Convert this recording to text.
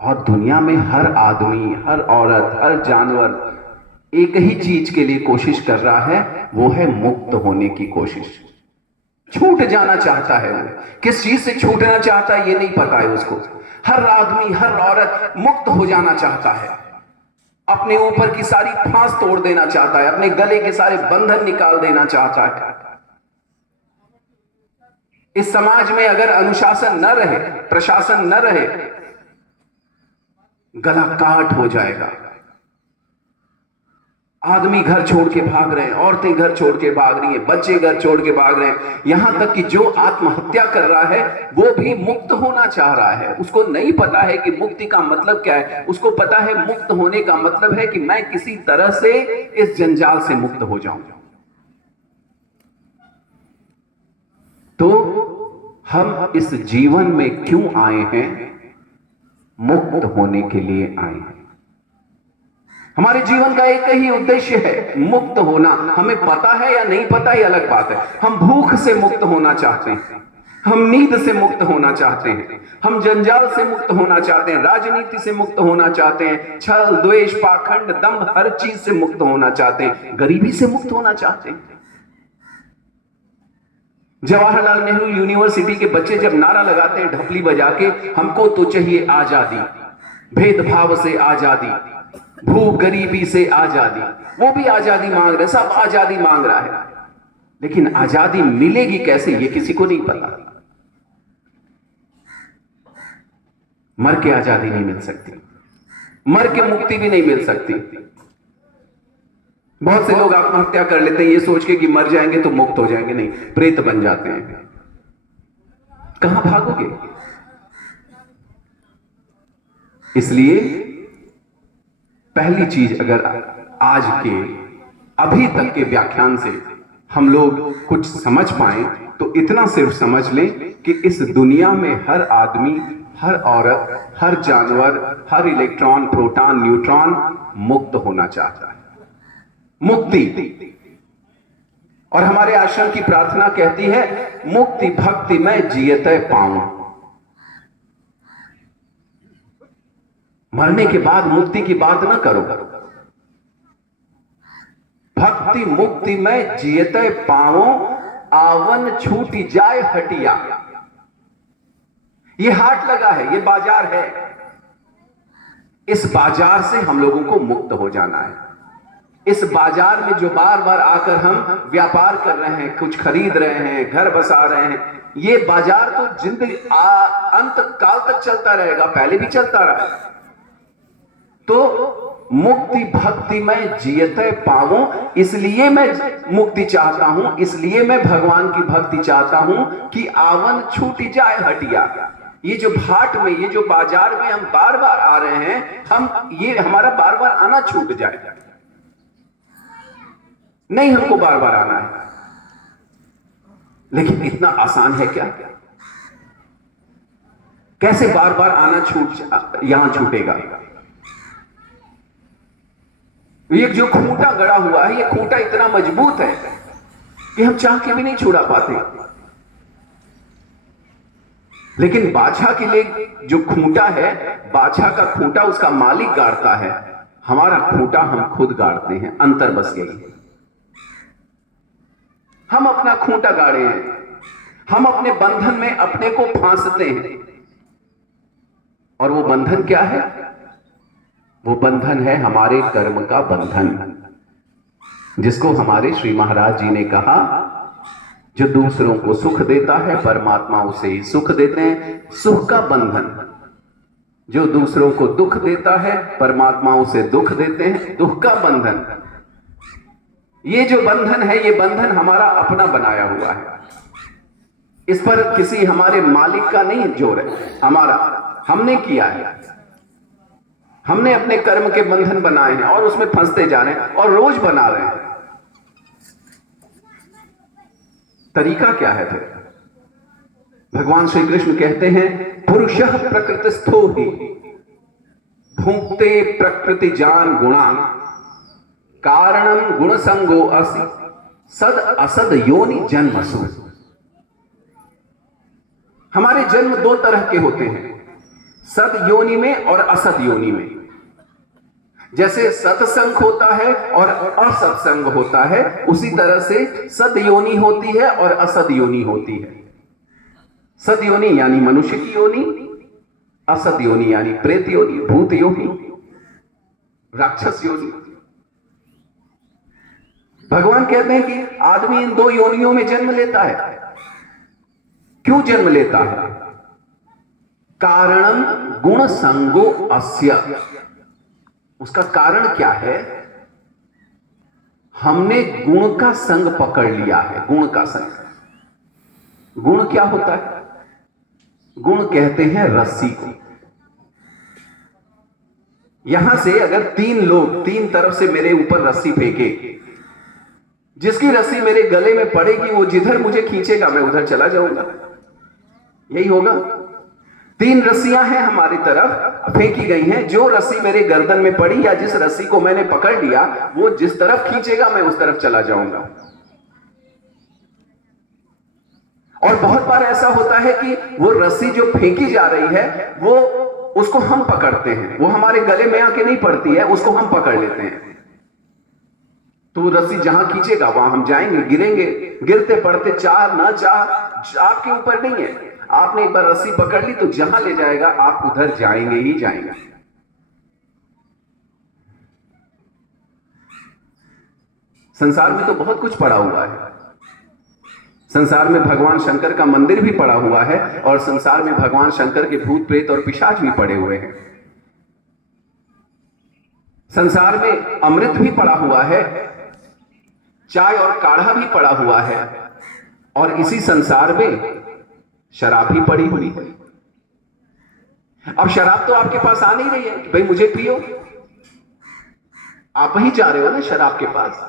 और दुनिया में हर आदमी, हर औरत, हर जानवर एक ही चीज के लिए कोशिश कर रहा है, वो है मुक्त होने की कोशिश। छूट जाना चाहता है वो। किस चीज से छूटना चाहता है ये नहीं पता है उसको। हर आदमी, हर औरत मुक्त हो जाना चाहता है, अपने ऊपर की सारी फांस तोड़ देना चाहता है, अपने गले के सारे बंधन निकाल देना चाहता है। इस समाज में अगर अनुशासन न रहे, प्रशासन न रहे, गला काट हो जाएगा। आदमी घर छोड़ के भाग रहे हैं, औरतें घर छोड़ के भाग रही हैं, बच्चे घर छोड़ के भाग रहे हैं, यहां तक कि जो आत्महत्या कर रहा है वो भी मुक्त होना चाह रहा है। उसको नहीं पता है कि मुक्ति का मतलब क्या है। उसको पता है मुक्त होने का मतलब है कि मैं किसी तरह से इस जंजाल से मुक्त हो जाऊं। तो हम इस जीवन में क्यों आए हैं? मुक्त होने के लिए आए हैं। हमारे जीवन का एक ही उद्देश्य है, मुक्त होना। हमें पता है या नहीं पता ये अलग बात है। हम भूख से मुक्त होना चाहते हैं, हम नींद से मुक्त होना चाहते हैं, हम जंजाल से मुक्त होना चाहते हैं, राजनीति से मुक्त होना चाहते हैं, छल, द्वेष, पाखंड, दंभ, हर चीज से मुक्त होना चाहते हैं, गरीबी से मुक्त होना चाहते हैं। जवाहरलाल नेहरू यूनिवर्सिटी के बच्चे जब नारा लगाते हैं ढपली बजा के, हमको तो चाहिए आजादी, भेदभाव से आजादी, भूख गरीबी से आजादी, वो भी आजादी मांग रहे, सब आजादी मांग रहा है, लेकिन आजादी मिलेगी कैसे ये किसी को नहीं पता। मर के आजादी नहीं मिल सकती, मर के मुक्ति भी नहीं मिल सकती। बहुत से लोग आत्महत्या कर लेते हैं ये सोच के कि मर जाएंगे तो मुक्त हो जाएंगे, नहीं, प्रेत बन जाते हैं। कहां भागोगे? इसलिए पहली चीज, अगर आज के अभी तक के व्याख्यान से हम लोग कुछ समझ पाए तो इतना सिर्फ समझ लें कि इस दुनिया में हर आदमी, हर औरत, हर जानवर, हर इलेक्ट्रॉन, प्रोटॉन, न्यूट्रॉन मुक्त होना चाहता है। मुक्ति। और हमारे आश्रम की प्रार्थना कहती है, मुक्ति भक्ति में जियते पाऊं। मरने के बाद मुक्ति की बात ना करो, भक्ति मुक्ति में जियते पाओ, आवन छूट जाए हटिया। ये हाट लगा है, ये बाजार है, इस बाजार से हम लोगों को मुक्त हो जाना है। इस बाजार में जो बार बार आकर हम व्यापार कर रहे हैं, कुछ खरीद रहे हैं, घर बसा रहे हैं, ये बाजार तो जिंदगी अंत काल तक चलता रहेगा, पहले भी चलता रहा। तो मुक्ति भक्ति में जियते पाऊं, इसलिए मैं मुक्ति चाहता हूं, इसलिए मैं भगवान की भक्ति चाहता हूं कि आवन छूट जाए हटिया। ये जो भाट में, ये जो बाजार में हम बार बार आ रहे हैं, हम ये हमारा बार बार आना छूट जाए। नहीं, हमको बार बार आना है, लेकिन इतना आसान है क्या? कैसे बार बार आना यहां छूटेगा? ये जो खूंटा गड़ा हुआ है, ये खूंटा इतना मजबूत है कि हम चाह के भी नहीं छुड़ा पाते। लेकिन बाछा के लिए जो खूंटा है, बाछा का खूंटा उसका मालिक गाड़ता है, हमारा खूंटा हम खुद गाड़ते हैं। अंतर बस यही है, हम अपना खूंटा गाड़े हैं, हम अपने बंधन में अपने को फांसते हैं। और वो बंधन क्या है? वो बंधन है हमारे कर्म का बंधन, जिसको हमारे श्री महाराज जी ने कहा, जो दूसरों को सुख देता है परमात्मा उसे ही सुख देते हैं, सुख का बंधन। जो दूसरों को दुख देता है परमात्मा उसे दुख देते हैं, दुख का बंधन। ये जो बंधन है, ये बंधन हमारा अपना बनाया हुआ है, इस पर किसी हमारे मालिक का नहीं जोर है, हमारा, हमने किया है, हमने अपने कर्म के बंधन बनाए हैं और उसमें फंसते जा रहे हैं और रोज बना रहे हैं। तरीका क्या है फिर? भगवान श्री कृष्ण कहते हैं, पुरुषः प्रकृतिस्थो हि भुंक्ते प्रकृति जान गुणा कारणम गुण संगो असि सद असद योनि जन्मसु। हमारे जन्म दो तरह के होते हैं, सद योनि में और असद योनि में। जैसे सत्संग होता है और असत्संग होता है, उसी तरह से सद योनि होती है और असद योनि होती है। सद योनि यानी मनुष्य की योनि, असद योनि यानी प्रेत योनि, भूत योनि, राक्षस योनि। भगवान कहते हैं कि आदमी इन दो योनियों में जन्म लेता है। क्यों जन्म लेता है? कारणम गुण संगो अस्य। उसका कारण क्या है? हमने गुण का संग पकड़ लिया है। गुण का संग। गुण क्या होता है? गुण कहते हैं रस्सी को। यहां से अगर तीन लोग तीन तरफ से मेरे ऊपर रस्सी फेंके, जिसकी रस्सी मेरे गले में पड़ेगी वो जिधर मुझे खींचेगा मैं उधर चला जाऊंगा। यही होगा। तीन रस्सियां हैं हमारी तरफ फेंकी गई हैं। जो रस्सी मेरे गर्दन में पड़ी या जिस रस्सी को मैंने पकड़ लिया, वो जिस तरफ खींचेगा मैं उस तरफ चला जाऊंगा। और बहुत बार ऐसा होता है कि वो रस्सी जो फेंकी जा रही है वो उसको हम पकड़ते हैं। वो हमारे गले में आके नहीं पड़ती है, उसको हम पकड़ लेते हैं। तो रस्सी जहां खींचेगा वहां हम जाएंगे, गिरेंगे। गिरते पड़ते चाह ना चाह आपके ऊपर नहीं है। आपने एक बार रस्सी पकड़ ली तो जहां ले जाएगा आप उधर जाएंगे ही जाएंगे। संसार में तो बहुत कुछ पड़ा हुआ है। संसार में भगवान शंकर का मंदिर भी पड़ा हुआ है और संसार में भगवान शंकर के भूत प्रेत और पिशाच भी पड़े हुए हैं। संसार में अमृत भी पड़ा हुआ है, चाय और काढ़ा भी पड़ा हुआ है, और इसी संसार में शराब भी पड़ी हुई है। अब शराब तो आपके पास आ नहीं रही है कि भाई मुझे पियो। आप ही जा रहे हो ना शराब के पास।